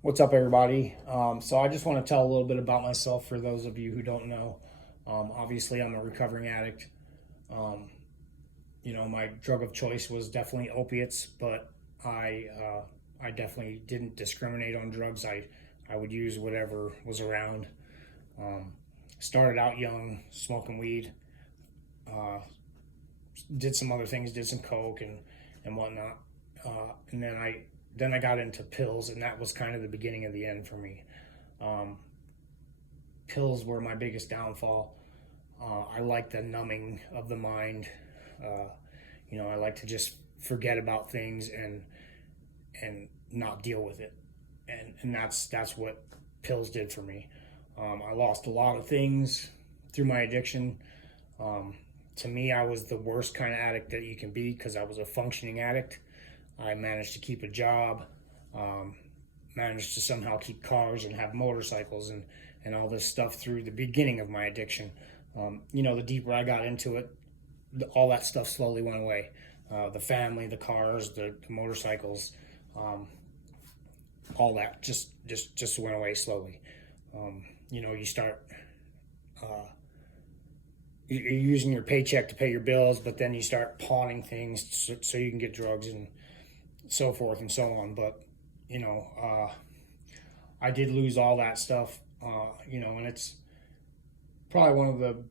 What's up, everybody? So I just want to tell a little bit about myself for those of you who don't know. Obviously, I'm a recovering addict. Um, my drug of choice was definitely opiates, but I definitely didn't discriminate on drugs. I would use whatever was around. Um, Started out young, smoking weed. Uh, did some other things, did some coke and whatnot, and then I got into pills, and that was kind of the beginning of the end for me. Um, Pills were my biggest downfall. I like the numbing of the mind. Uh, I like to just forget about things and not deal with it, and that's what pills did for me. I lost a lot of things through my addiction. Um, to me, I was the worst kind of addict that you can be because I was a functioning addict. I managed to keep a job, um, managed to somehow keep cars and have motorcycles and all this stuff through the beginning of my addiction. The deeper I got into it, all that stuff slowly went away. The family, the cars, the motorcycles, um, all that just went away slowly. You start you're using your paycheck to pay your bills, but then you start pawning things so you can get drugs and so forth and so on. But you know, uh, I did lose all that stuff. And it's probably one of the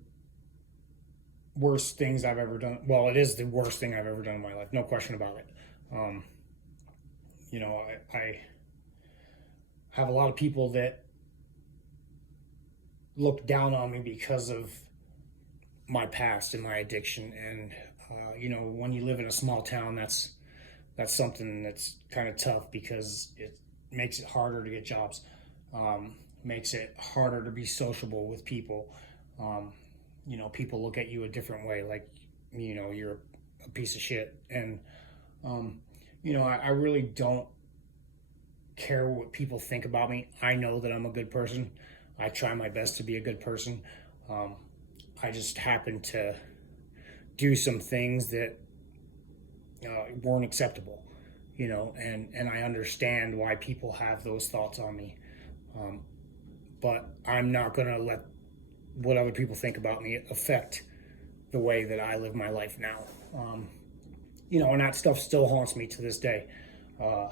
worst things I've ever done. Well, it is the worst thing I've ever done in my life, no question about it. Um, I have a lot of people that look down on me because of my past and my addiction. And when you live in a small town, that's something that's kind of tough because it makes it harder to get jobs, makes it harder to be sociable with people. Um, People look at you a different way, like you're a piece of shit. And um, I really don't care what people think about me. I know that I'm a good person. I try my best to be a good person. Um, I just happen to do some things that weren't acceptable, and I understand why people have those thoughts on me. Um, but I'm not going to let what other people think about me affect the way that I live my life now. And that stuff still haunts me to this day. Uh,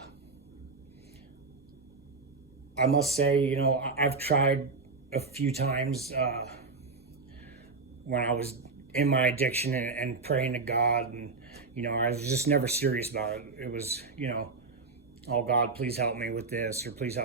I must say, I've tried a few times when I was in my addiction and praying to God, and I was just never serious about it. It was, oh God, please help me with this, or please help